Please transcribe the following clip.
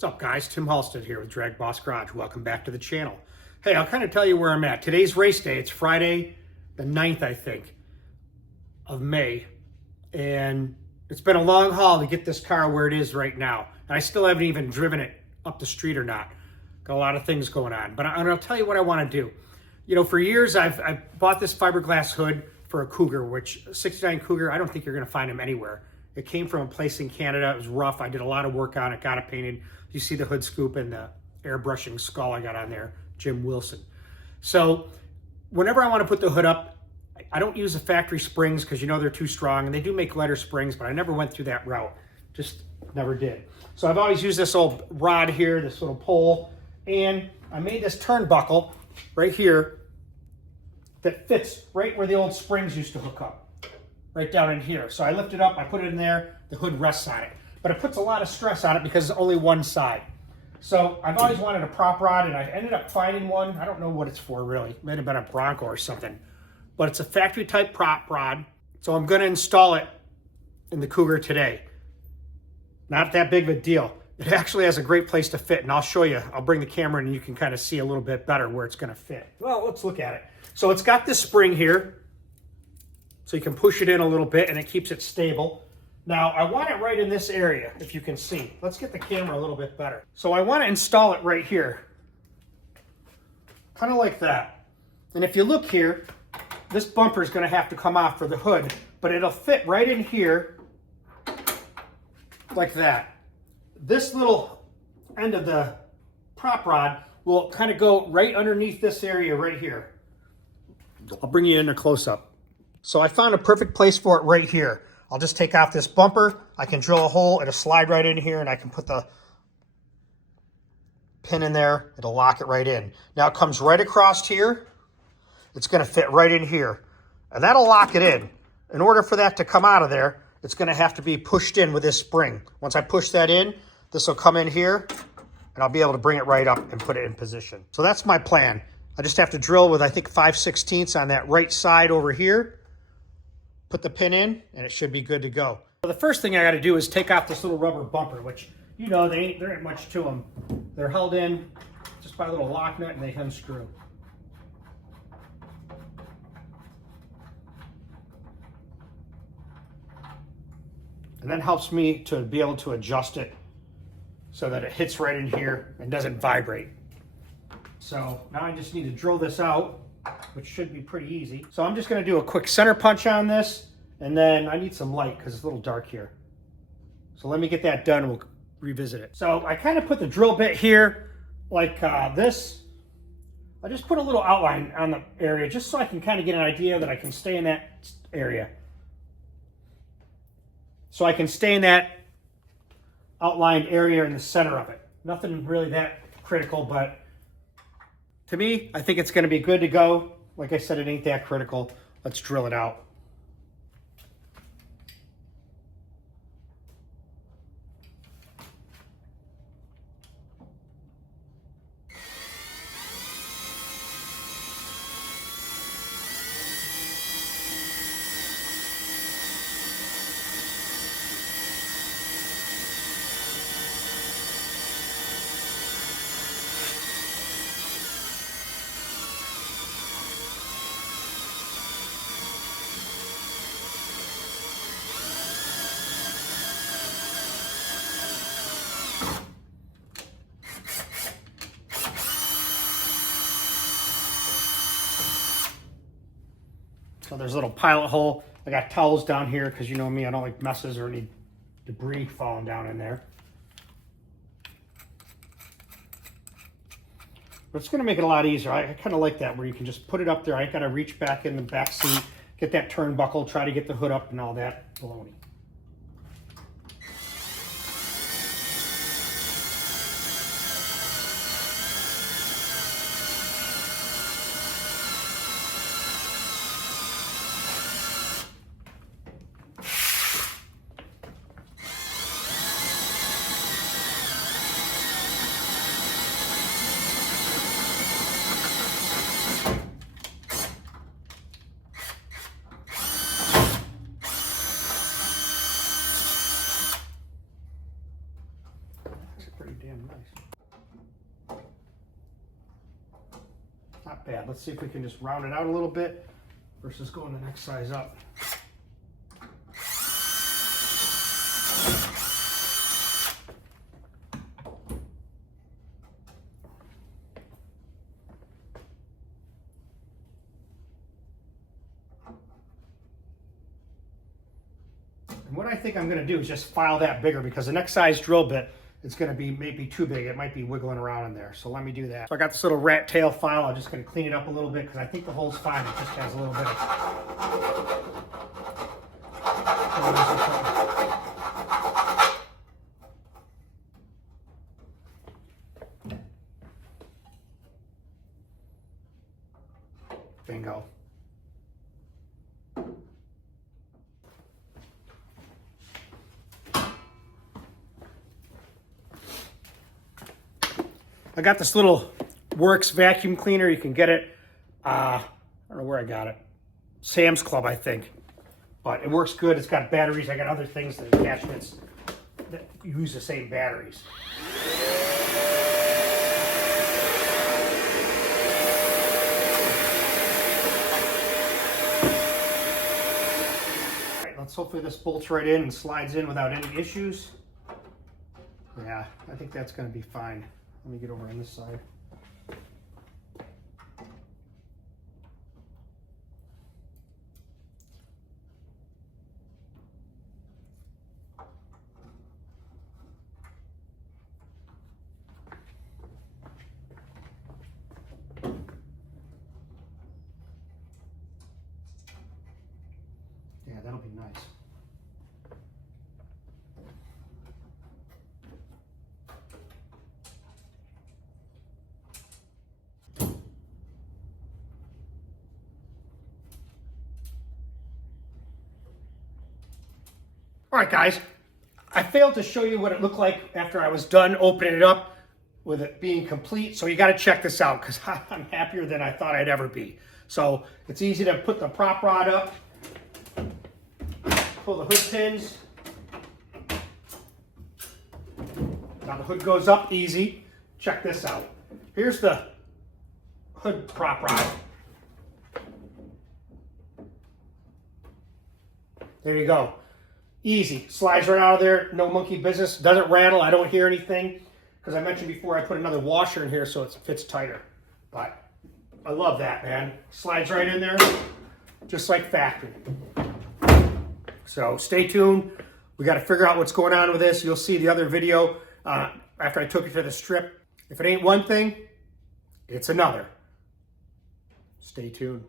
What's up, guys? Tim Halstead here with DragBoss Garage. Welcome back to the channel. Hey, I'll kind of tell you where I'm at. Today's race day. It's Friday the 9th, I think, of May. And it's been a long haul to get this car where it is right now. And I still haven't even driven it up the street or not. Got a lot of things going on. But I'll tell you what I want to do. You know, for years, I've bought this fiberglass hood for a Cougar, which 69 Cougar, I don't think you're going to find them anywhere. It came from a place in Canada. It was rough. I did a lot of work on it, got it painted. You see the hood scoop and the airbrushing skull I got on there, Jim Wilson. So whenever I want to put the hood up, I don't use the factory springs because you know they're too strong, and they do make lighter springs, but I never went through that route. Just never did. So I've always used this old rod here, this little pole, and I made this turnbuckle right here that fits right where the old springs used to hook up, right down in here. So I lift it up, I put it in there, the hood rests on it. But it puts a lot of stress on it because it's only one side. So I've always wanted a prop rod, and I ended up finding one. I don't know what it's for, really. It might have been a Bronco or something. But it's a factory-type prop rod. So I'm going to install it in the Cougar today. Not that big of a deal. It actually has a great place to fit, and I'll show you. I'll bring the camera, and you can kind of see a little bit better where it's going to fit. Well, let's look at it. So it's got this spring here, so you can push it in a little bit, and it keeps it stable. Now, I want it right in this area, if you can see. Let's get the camera a little bit better. So I want to install it right here. Kind of like that. And if you look here, this bumper is going to have to come off for the hood, but it'll fit right in here like that. This little end of the prop rod will kind of go right underneath this area right here. I'll bring you in a close-up. So I found a perfect place for it right here. I'll just take off this bumper. I can drill a hole. It'll slide right in here, and I can put the pin in there. It'll lock it right in. Now it comes right across here. It's going to fit right in here, and that'll lock it in. In order for that to come out of there, it's going to have to be pushed in with this spring. Once I push that in, this will come in here, and I'll be able to bring it right up and put it in position. So that's my plan. I just have to drill with, I think, 5/16 on that right side over here. Put the pin in, and it should be good to go. So the first thing I got to do is take off this little rubber bumper, which, you know, there ain't much to them. They're held in just by a little lock nut, and they unscrew. And that helps me to be able to adjust it so that it hits right in here and doesn't vibrate. So now I just need to drill this out, which should be pretty easy. So I'm just going to do a quick center punch on this, and then I need some light because it's a little dark here. So let me get that done and we'll revisit it. So I kind of put the drill bit here like this. I just put a little outline on the area just so I can kind of get an idea that I can stay in that area. So I can stay in that outlined area in the center of it. Nothing really that critical, but to me, I think it's going to be good to go. Like I said, it ain't that critical. Let's drill it out. So there's a little pilot hole. I got towels down here because you know me, I don't like messes or any debris falling down in there. But it's going to make it a lot easier. I kind of like that where you can just put it up there. I ain't got to reach back in the back seat, get that turnbuckle, try to get the hood up and all that baloney. pretty damn nice. Not bad. Let's see if we can just round it out a little bit versus going the next size up. And what I think I'm going to do is just file that bigger, because the next size drill bit, it's going to be maybe too big. It might be wiggling around in there. So let me do that. So I got this little rat tail file. I'm just going to clean it up a little bit because I think the hole's fine. It just has a little bit of... Bingo. I got this little Worx Vacuum Cleaner. You can get it, I don't know where I got it. Sam's Club, I think. But it works good. It's got batteries. I got other things, the attachments that use the same batteries. All right, let's hopefully this bolts right in and slides in without any issues. Yeah, I think that's going to be fine. Let me get over on this side. Yeah, that'll be nice. All right, guys, I failed to show you what it looked like after I was done opening it up with it being complete. So you got to check this out, because I'm happier than I thought I'd ever be. So it's easy to put the prop rod up, pull the hood pins. Now the hood goes up easy. Check this out. Here's the hood prop rod. There you go. Easy. Slides right out of there. No monkey business. Doesn't rattle. I don't hear anything. Because I mentioned before I put another washer in here so it fits tighter. But I love that, man. Slides right in there. Just like factory. So stay tuned. We got to figure out what's going on with this. You'll see the other video after I took it to the strip. If it ain't one thing, it's another. Stay tuned.